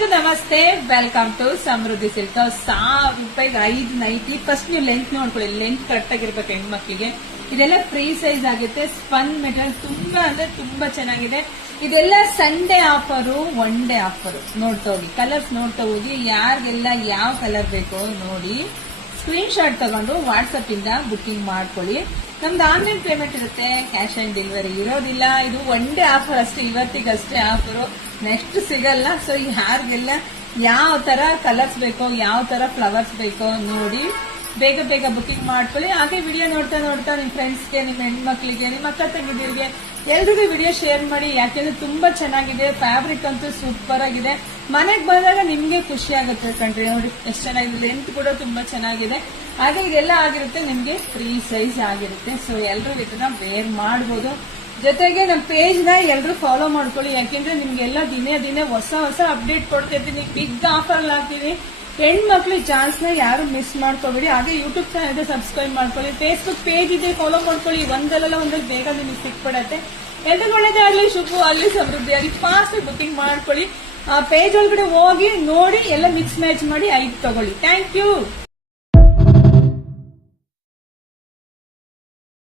ಎಲ್ರಿಗೂ ನಮಸ್ತೆ, welcome to Samriddhi silk. 1000 ರೂಪಾಯಿಗೆ 5 ನೈಟಿ. ಫಸ್ಟ್ ನೀವು ಲೆಂತ್ ನೋಡ್ಕೊಳ್ಳಿ, ಲೆಂತ್ ಕರೆಕ್ಟ್ ಆಗಿರ್ಬೇಕು ಹೆಣ್ಮಕ್ಳಿಗೆ. ಇದೆಲ್ಲ ಫ್ರೀ ಸೈಜ್ ಆಗುತ್ತೆ. ಸ್ಪನ್ ಮೆಟೀರಿಯಲ್ ತುಂಬಾ ಅಂದ್ರೆ ತುಂಬಾ ಚೆನ್ನಾಗಿದೆ. ಇದೆಲ್ಲ Sunday offer, one day offer. ನೋಡ್ತಾ ಹೋಗಿ, ಕಲರ್ಸ್ ನೋಡ್ತಾ ಹೋಗಿ, ಯಾರಿಗೆಲ್ಲ ಯಾವ ಕಲರ್ ಬೇಕೋ ನೋಡಿ ಸ್ಕ್ರೀನ್ ಶಾಟ್ ತಗೊಂಡು ವಾಟ್ಸ್ಆಪ್ ಇಂದ ಬುಕಿಂಗ್ ಮಾಡ್ಕೊಳ್ಳಿ. ನಮ್ದು ಆನ್ಲೈನ್ ಪೇಮೆಂಟ್ ಇರುತ್ತೆ, ಕ್ಯಾಶ್ ಆನ್ ಡೆಲಿವರಿ ಇರೋದಿಲ್ಲ. ಇದು ಒನ್ ಡೇ ಆಫರ್ ಅಷ್ಟೇ, ಇವತ್ತಿಗಷ್ಟೇ ಆಫರು, ನೆಕ್ಸ್ಟ್ ಸಿಗಲ್ಲ. ಸೊ ಯಾರಿಗೆಲ್ಲ ಯಾವ ತರ ಕಲರ್ಸ್ ಬೇಕೋ, ಯಾವ ತರ ಫ್ಲವರ್ಸ್ ಬೇಕೋ ನೋಡಿ ಬೇಗ ಬೇಗ ಬುಕಿಂಗ್ ಮಾಡ್ಕೊಳ್ಳಿ. ಹಾಗೆ ವಿಡಿಯೋ ನೋಡ್ತಾ ನೋಡ್ತಾ ನಿಮ್ ಫ್ರೆಂಡ್ಸ್ಗೆ, ನಿಮ್ಮ ಹೆಣ್ಮಕ್ಳಿಗೆ, ನಿಮ್ಮ ಅಕ್ಕ ತಂಗಿದಿರಿಗೆ ಎಲ್ರಿಗೂ ವಿಡಿಯೋ ಶೇರ್ ಮಾಡಿ. ಯಾಕೆಂದ್ರೆ ತುಂಬಾ ಚೆನ್ನಾಗಿದೆ, ಫ್ಯಾಬ್ರಿಕ್ ಅಂತೂ ಸೂಪರ್ ಆಗಿದೆ. ಮನೆಗೆ ಬಂದಾಗ ನಿಮ್ಗೆ ಖುಷಿ ಆಗುತ್ತೆ ಕಣ್ರಿ. ನೋಡಿ ಎಷ್ಟು ಚೆನ್ನಾಗಿದೆ, ಲೆಂತ್ ಕೂಡ ತುಂಬಾ ಚೆನ್ನಾಗಿದೆ. ಹಾಗೆ ಇದೆಲ್ಲ ಆಗಿರುತ್ತೆ ನಿಮ್ಗೆ ಫ್ರೀ ಸೈಜ್ ಆಗಿರುತ್ತೆ. ಸೊ ಎಲ್ರು ಇದನ್ನ ವೇರ್ ಮಾಡಬಹುದು. ಜೊತೆಗೆ ನಮ್ಮ ಪೇಜ್ ನ ಎಲ್ರು ಫಾಲೋ ಮಾಡ್ಕೊಳ್ಳಿ. ಯಾಕೆಂದ್ರೆ ನಿಮ್ಗೆಲ್ಲ ದಿನೇ ದಿನೇ ಹೊಸ ಹೊಸ ಅಪ್ಡೇಟ್ ಕೊಡ್ತಾ ಇದ್ದೀನಿ. ಬಿಗ್ ಆಫರ್ ಆಗ್ತೀವಿ. ಹೆಣ್ಮಕ್ಳು ಚಾನ್ಸ್ ನ ಯಾರು ಮಿಸ್ ಮಾಡ್ಕೋಬೇಡಿ. ಹಾಗೆ ಯೂಟ್ಯೂಬ್ ಚಾನಲ್ ಸಬ್ಸ್ಕ್ರೈಬ್ ಮಾಡ್ಕೊಳ್ಳಿ. ಫೇಸ್ಬುಕ್ ಪೇಜ್ ಇದೆ, ಫಾಲೋ ಮಾಡ್ಕೊಳ್ಳಿ. ಒಂದಲ್ಲ ಒಂದಲ್ಲಿ ಬೇಗ ನಿಮಗೆ ಸಿಕ್ಬಿಡತ್ತೆ. ಎಲ್ರಿಗೂ ಒಳ್ಳೇದಾಗ್ಲಿ, ಶುಭ ಆಗ್ಲಿ, ಸಮೃದ್ಧಿಯಾಗಿ ಫಾಸ್ಟ್ ಬುಕಿಂಗ್ ಮಾಡ್ಕೊಳ್ಳಿ. ಆ ಪೇಜ್ ಒಳಗಡೆ ಹೋಗಿ ನೋಡಿ, ಎಲ್ಲ ಮಿಕ್ಸ್ ಮ್ಯಾಚ್ ಮಾಡಿ 5 ತಗೊಳ್ಳಿ. Thank you.